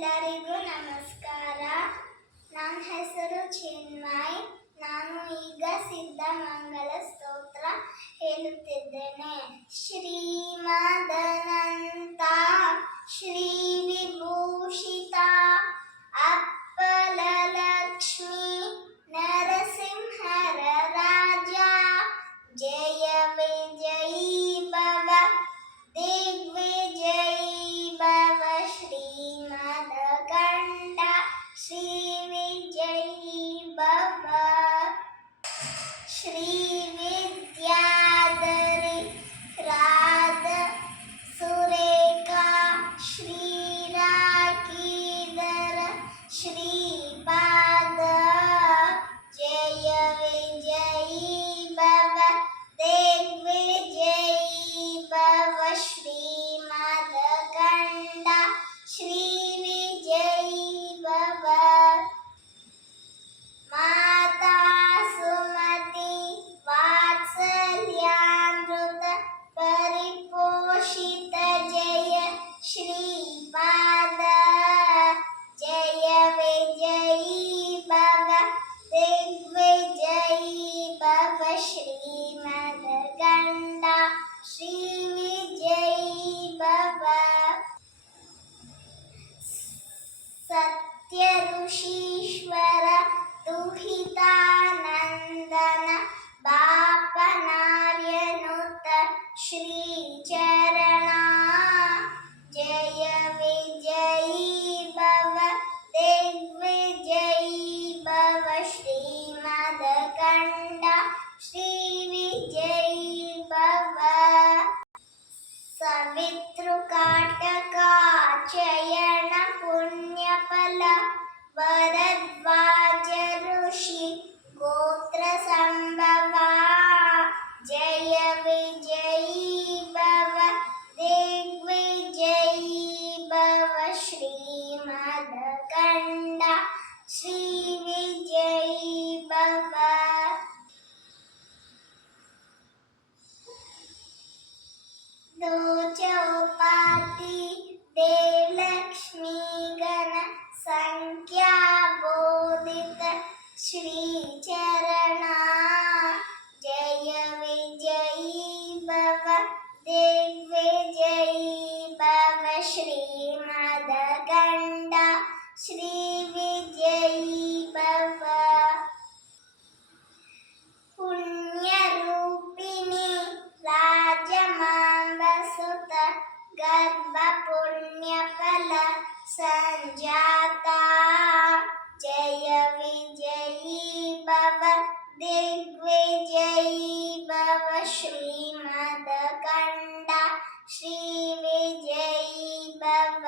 ಎಲ್ಲರಿಗೂ ನಮಸ್ಕಾರ. ನನ್ನ ಹೆಸರು ಚಿನ್ಮಯ್. ನಾನು ಈಗ ಸಿದ್ಧಮಂಗಲ ಸ್ತೋತ್ರ ಹೇಳುತ್ತಿದ್ದೇನೆ. ಶ್ರೀಮದನಂತ ಶ್ರೀ ವಿಭೂಷಿತ ಅಪ್ಪಲ ಲಕ್ಷ್ಮೀ ನರಸಿಂಹರ ರಾಜ ಜಯ ವಿಜಯೀ ಭವ ದಿಗ್ವಿಜಯೀ ಭವ ಶ್ರೀಮದಕಂಠ ಶ್ರೀ ವಿಜಯೀ ಭವ ಶ್ರೀ ವಿದ್ಯಾಧರಿ ರಾಧ ಸುರೇಖಾ ಶ್ರೀರಾಕೀಧರ ಶ್ರೀಪಾದ ಜಯ ವಿಜಯೀ ಭವ ದಿಗ್ವಿಜಯೀ ಭವ ಶ್ರೀಮದಕಂಠ ಶ್ರೀ ವಿಜಯೀ ಭವ ಮಾತಾ ಸುಮತಿ ವಾತ್ಸಲ್ಯಾಮೃತ ಪರಿಪೋಷಿತ ಜಯ ಶ್ರೀಪಾದ ಜಯ ವಿಜಯೀ ಭವ ದಿಗ್ವಿಜಯೀ ಭವ ಶ್ರೀಮದಕಂಠ ಶ್ರೀ ವಿಜಯೀ ಭವ ಸತ್ಯ ಋಷೀಶ್ವರ ದುಹಿತಾನಂದನ ಬಾಪನಾರ್ಯನುತ ಶ್ರೀಚರಣ ಜಯ ವಿಜಯೀ ಭವ ದಿಗ್ವಿಜಯೀ ಭವ ಶ್ರೀಮದಕಂಠ ಶ್ರೀ ವಿಜಯೀ ಭವ ಸವಿತೃಕಾಟಕಾಚಯನ ಪುಣ್ಯಫಲ ಭರದ್ವಾಜ ಋಷಿ ಗೋತ್ರ ಸಂಭವ ಜಯ ವಿಜಯೀ ಭವ ದಿಗ್ವಿಜಯೀ ಭವ ಶ್ರೀಮದಕಂಠ ಶ್ರೀ ವಿಜಯೀ ಭವ ಚೌಪಾತಿ ದೇವಲಕ್ಷ್ಮೀ ಗಣ ಸಂಖ್ಯಾಬೋಧಿತ ಶ್ರೀಚರಣ ಜಯ ವಿಜಯೀ ಭವ ದಿಗ್ವಿಜಯೀ ಭವ ಶ್ರೀಮದಕಂಠ ಶ್ರೀ ವಿಜಯೀ ಭವ ಪುಣ್ಯರೂಪಿಣಿ ರಾಜಮಾಂಬಸುತ ಗರ್ಭ ಪುಣ್ಯಫಲ ಸಂಜಾತ ಜಯ ವಿಜಯೀ ಭವ ದಿಗ್ವಿಜಯೀ ಭವ ಶ್ರೀಮದಕಂಠ ಶ್ರೀ ವಿಜಯೀ ಭವ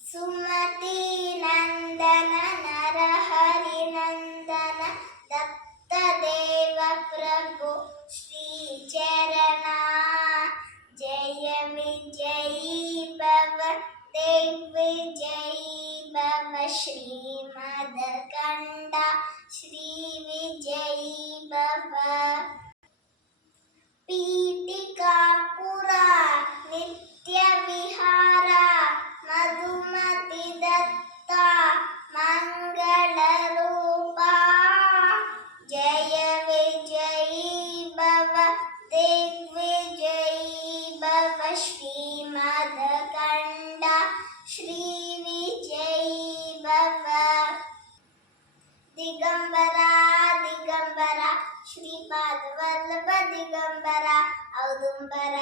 ಸುಮತಿ ನಂದನ ನರಹರಿ ನಂದನ ದತ್ತ ದೇವ ಪ್ರಭು ಶ್ರೀಚರಣ ಜಯ ವಿಜಯೀ ಭವ ದಿಗ್ವಿಜಯೀ ಭವ ಶ್ರೀಮದಕಂಠ ಶ್ರೀ ವಿಜಯೀ ಭವ ಪೀಠಿಕಾಪುರ ನಿತ್ಯ ವಿಹಾರ ಮಧುಮತಿ ದತ್ತ ಮಂಗಳ ರೂಪ ಜಯ ವಿಜಯೀ ಭವ ದಿಗ್ವಿಜಯೀ ಭವ ಶ್ರೀಮದಕಂಠ ಶ್ರೀ ವಿಜಯೀ ಭವ ದಿಗಂಬರ ದಿಗಂಬರ ಶ್ರೀಪಾದ ವಲ್ಲಭ ದಿಗಂಬರ ಔದುಂಬರ